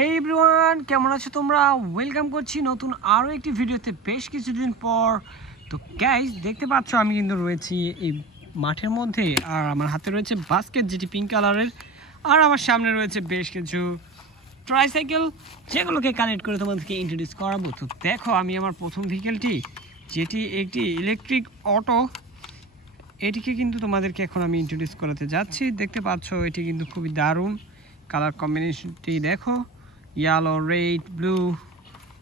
হে everyone, কেমন আছো তোমরা? ওয়েলকাম করছি নতুন আরও একটি ভিডিওতে বেশ কিছুদিন পর। তো গাইস, দেখতে পাচ্ছ আমি কিন্তু রয়েছি এই মাঠের মধ্যে, আর আমার হাতে রয়েছে বাস্কেট যেটি পিঙ্ক কালারের, আর আমার সামনে রয়েছে বেশ কিছু ট্রাইসাইকেল যেগুলোকে কানেক্ট করে তোমাদেরকে ইন্ট্রোডিউস করাবো। তো দেখো, আমি আমার প্রথম ভেহিকেলটি যেটি একটি ইলেকট্রিক অটো, এটিকে কিন্তু তোমাদেরকে এখন আমি ইন্ট্রোডিউস করাতে যাচ্ছি। দেখতে পাচ্ছ এটি কিন্তু খুবই দারুণ কালার কম্বিনেশনটি, দেখো ইয়েলো, রেড, ব্লু,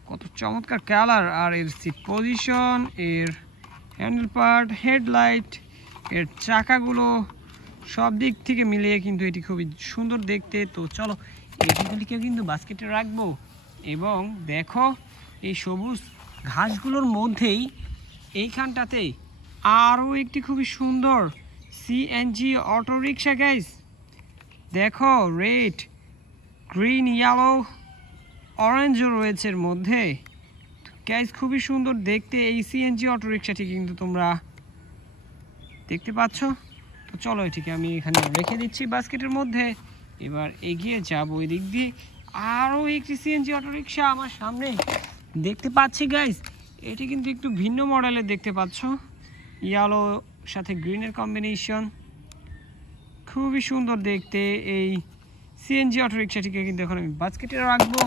কত চমৎকার কালার। আর এর সিট পজিশন, এর হ্যান্ডেল পার্ট, হেডলাইট, এর চাকাগুলো সব দিক থেকে মিলিয়ে কিন্তু এটি খুবই সুন্দর দেখতে। তো চলো এটিগুলিকে কিন্তু বাস্কেটে রাখবো, এবং দেখো এই সবুজ ঘাসগুলোর মধ্যেই এইখানটাতে আরও একটি খুবই সুন্দর সিএনজি অটো রিক্সা গাইস। দেখো রেড, গ্রিন, ইয়েলো, অরেঞ্জও রয়েছে এর মধ্যে গাইস, খুবই সুন্দর দেখতে এই সিএনজি অটো রিক্সাটি কিন্তু তোমরা দেখতে পাচ্ছ। তো চলো এটিকে আমি এখানে রেখে দিচ্ছি বাস্কেটের মধ্যে। এবার এগিয়ে যাবো ওই দিক দিয়ে, আরও একটি সিএনজি অটো রিক্সা আমার সামনে দেখতে পাচ্ছি গাইস। এটি কিন্তু একটু ভিন্ন মডেলের দেখতে পাচ্ছ, ইয়েলো সাথে গ্রিনের কম্বিনেশন, খুবই সুন্দর দেখতে এই সিএনজি অটো রিক্সাটিকে কিন্তু এখন আমি বাস্কেটে রাখবো।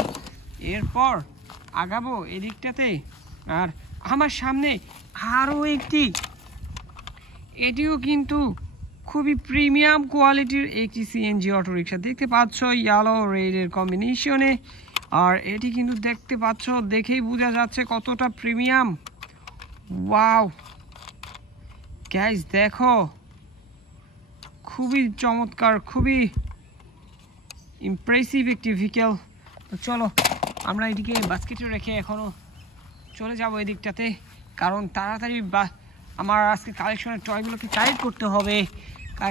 এরপর আগাবো এদিকটাতে, আর আমার সামনে আরও একটি, এটিও কিন্তু খুবই প্রিমিয়াম কোয়ালিটির একটি সিএনজি অটো রিক্সা দেখতে পাচ্ছ, ইয়েলো রেডের কম্বিনেশনে। আর এটি কিন্তু দেখতে পাচ্ছ, দেখেই বোঝা যাচ্ছে কতটা প্রিমিয়াম। ওয়াও গাইস, দেখো খুবই চমৎকার, খুবই ইমপ্রেসিভ একটি ভেহিকেল। তো চলো আমরা এদিকে বাস্কেটে রেখে এখনও চলে যাব এদিকটাতে, কারণ তাড়াতাড়ি আমার আজকে কালেকশনের টয়গুলোকে কালেক্ট করতে হবে।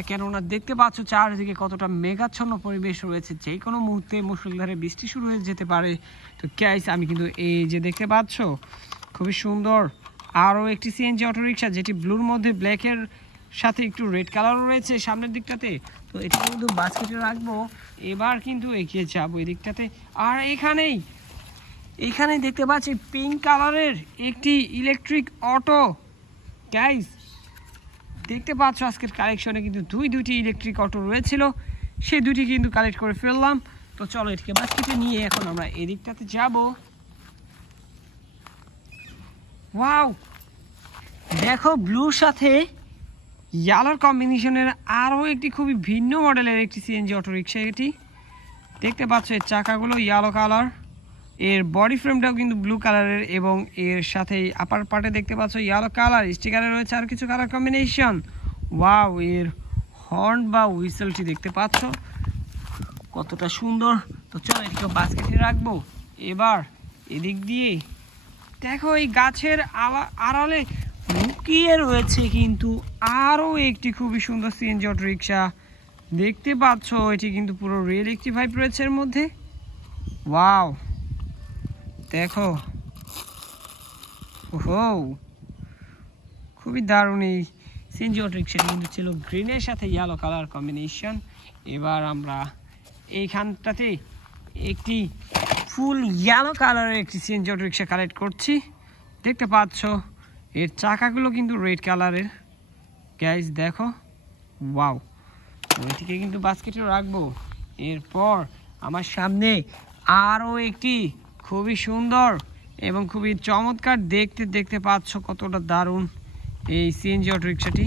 কেননা দেখতে পাচ্ছ চারদিকে কতটা মেঘাচ্ছন্ন পরিবেশ রয়েছে, যে কোনো মুহূর্তে মুষলধারে বৃষ্টি শুরু হয়ে যেতে পারে। তো গাইস, আমি কিন্তু এই যে দেখতে পাচ্ছ খুবই সুন্দর আরও একটি সিএনজি অটো রিক্সা, যেটি ব্লুর মধ্যে ব্ল্যাকের সাথে একটু রেড কালারও রয়েছে সামনের দিকটাতে। তো এটা কিন্তু বাস্কেটে রাখবো। এবার কিন্তু এগিয়ে যাবো এদিকটাতে, আর এখানেই দেখতে পাচ্ছি পিঙ্ক কালারের একটি ইলেকট্রিক অটো গাইস। দেখতে পাচ্ছ আজকের কালেকশনে কিন্তু দুইটি ইলেকট্রিক অটো রয়েছিল, সেই দুটি কিন্তু কালেক্ট করে ফেললাম। তো চলো এটিকে বাস্কেটে নিয়ে এখন আমরা এদিকটাতে যাব। ওয়াও, দেখো ব্লুর সাথে ইয়েলোর কম্বিনেশনের আরও একটি খুবই ভিন্ন মডেলের একটি সিএনজি অটো রিক্সা। এটি দেখতে পাচ্ছ এর চাকাগুলো ইয়েলো কালার, এর বডি ফ্রেমটাও কিন্তু ব্লু কালারের, এবং এর সাথে আপার পার্টে দেখতে পাচ্ছ ইয়েলো কালার স্টিকারে রয়েছে আর কিছু কালার কম্বিনেশন। ওয়াও, এর হর্ন বা হুইসেলটি দেখতে পাচ্ছ কতটা সুন্দর। তো চলো এটিকে বাস্কেটে রাখবো। এবার এদিক দিয়ে দেখো এই গাছের আড়ালে লুকিয়ে রয়েছে কিন্তু আরও একটি খুবই সুন্দর সিএনজি অটো রিক্সা দেখতে পাচ্ছ। এটি কিন্তু পুরো রিয়েল ইলেকট্রিফাইড রয়েছে এর মধ্যে। ওয়াও, দেখো ওহো, খুবই দারুণ এই সিএনজি অটো রিক্সাটি কিন্তু ছিল গ্রিনের সাথে ইয়েলো কালার কম্বিনেশন। এবার আমরা এইখানটাতে একটি ফুল ইয়েলো কালারের একটি সিএনজি অটো রিক্সা কালেক্ট করছি। দেখতে পাচ্ছ এর চাকাগুলো কিন্তু রেড কালারের গাইস, দেখো ওয়াও। ওইটিকে কিন্তু বাস্কেটে রাখবো। এরপর আমার সামনে আরও একটি খুবই সুন্দর এবং খুবই চমৎকার দেখতে পাচ্ছ কতটা দারুণ এই সিএনজি অটো রিক্সাটি।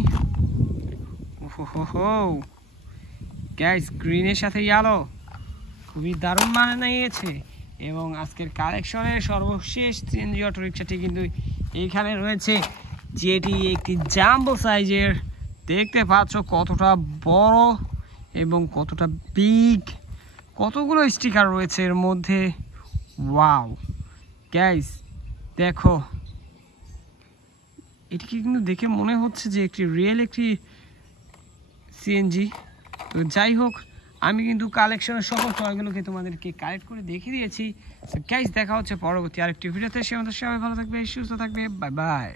ওহো গাইস, গ্রিনের সাথে ইয়েলো খুবই দারুণ মানে নিয়েছে। এবং আজকের কালেকশনের সর্বশেষ সিএনজি অটো রিক্সাটি কিন্তু এইখানে রয়েছে, যেটি একটি জাম্বো সাইজের। দেখতে পাচ্ছ কতটা বড় এবং কতটা বিগ, কতগুলো স্টিকার রয়েছে এর মধ্যে। ওয়াও গাইস, দেখো এটিকে কিন্তু দেখে মনে হচ্ছে যে একটি রিয়েল একটি সিএনজি। তো যাই হোক, আমি কিন্তু কালেকশনের সকল টয়গুলোকে তোমাদেরকে কালেক্ট করে দেখিয়ে দিয়েছি। গাইস, দেখা হচ্ছে পরবর্তী আরেকটি ভিডিওতে। সে মতো সবাই ভালো থাকবে, সুস্থ থাকবে, বাই বাই।